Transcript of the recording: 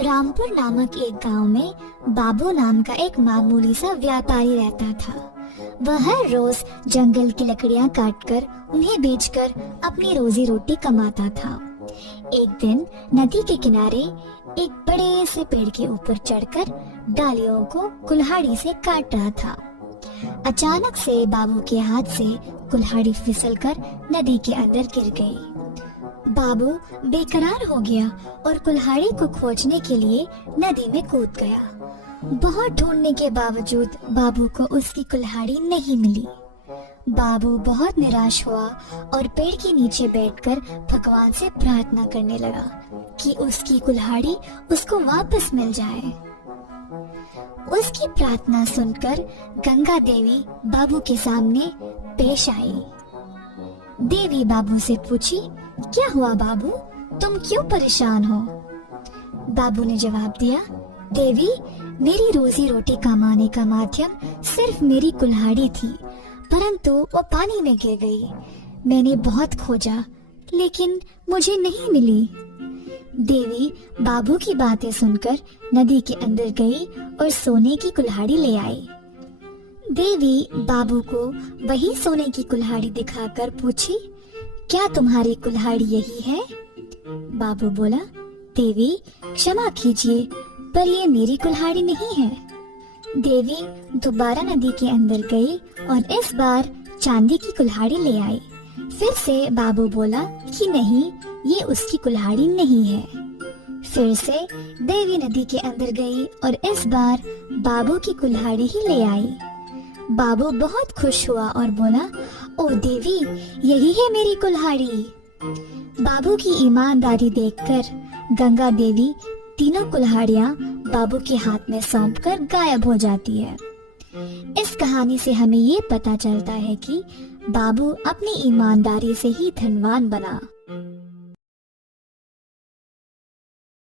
रामपुर नामक एक गांव में बाबू नाम का एक मामूली सा व्यापारी रहता था। वह हर रोज जंगल की लकड़ियां काटकर उन्हें बेचकर अपनी रोजी रोटी कमाता था। एक दिन नदी के किनारे एक बड़े से पेड़ के ऊपर चढ़कर डालियों को कुल्हाड़ी से काट रहा था। अचानक से बाबू के हाथ से कुल्हाड़ी फिसलकर नदी के अंदर गिर गई। बाबू बेकरार हो गया और कुल्हाड़ी को खोजने के लिए नदी में कूद गया। बहुत ढूंढने के बावजूद बाबू को उसकी कुल्हाड़ी नहीं मिली। बाबू बहुत निराश हुआ और पेड़ के नीचे बैठकर भगवान से प्रार्थना करने लगा कि उसकी कुल्हाड़ी उसको वापस मिल जाए। उसकी प्रार्थना सुनकर गंगा देवी बाबू के सामने पेश आई। देवी बाबू से पूछी, क्या हुआ बाबू, तुम क्यों परेशान हो? बाबू ने जवाब दिया, देवी, मेरी रोजी रोटी कमाने का माध्यम सिर्फ मेरी कुल्हाड़ी थी, परंतु वो पानी में गिर गई। मैंने बहुत खोजा लेकिन मुझे नहीं मिली। देवी बाबू की बातें सुनकर नदी के अंदर गई और सोने की कुल्हाड़ी ले आई। देवी बाबू को वही सोने की कुल्हाड़ी दिखाकर पूछी, क्या तुम्हारी कुल्हाड़ी यही है? बाबू बोला, देवी क्षमा कीजिए, पर ये मेरी कुल्हाड़ी नहीं है। देवी दोबारा नदी के अंदर गई और इस बार चांदी की कुल्हाड़ी ले आई। फिर से बाबू बोला कि नहीं, ये उसकी कुल्हाड़ी नहीं है। फिर से देवी नदी के अंदर गई और इस बार बाबू की कुल्हाड़ी ही ले आई। बाबू बहुत खुश हुआ और बोला, ओ देवी, यही है मेरी कुल्हाड़ी। बाबू की ईमानदारी देखकर गंगा देवी तीनों कुल्हाड़ियां बाबू के हाथ में सौंपकर गायब हो जाती है। इस कहानी से हमें ये पता चलता है कि बाबू अपनी ईमानदारी से ही धनवान बना।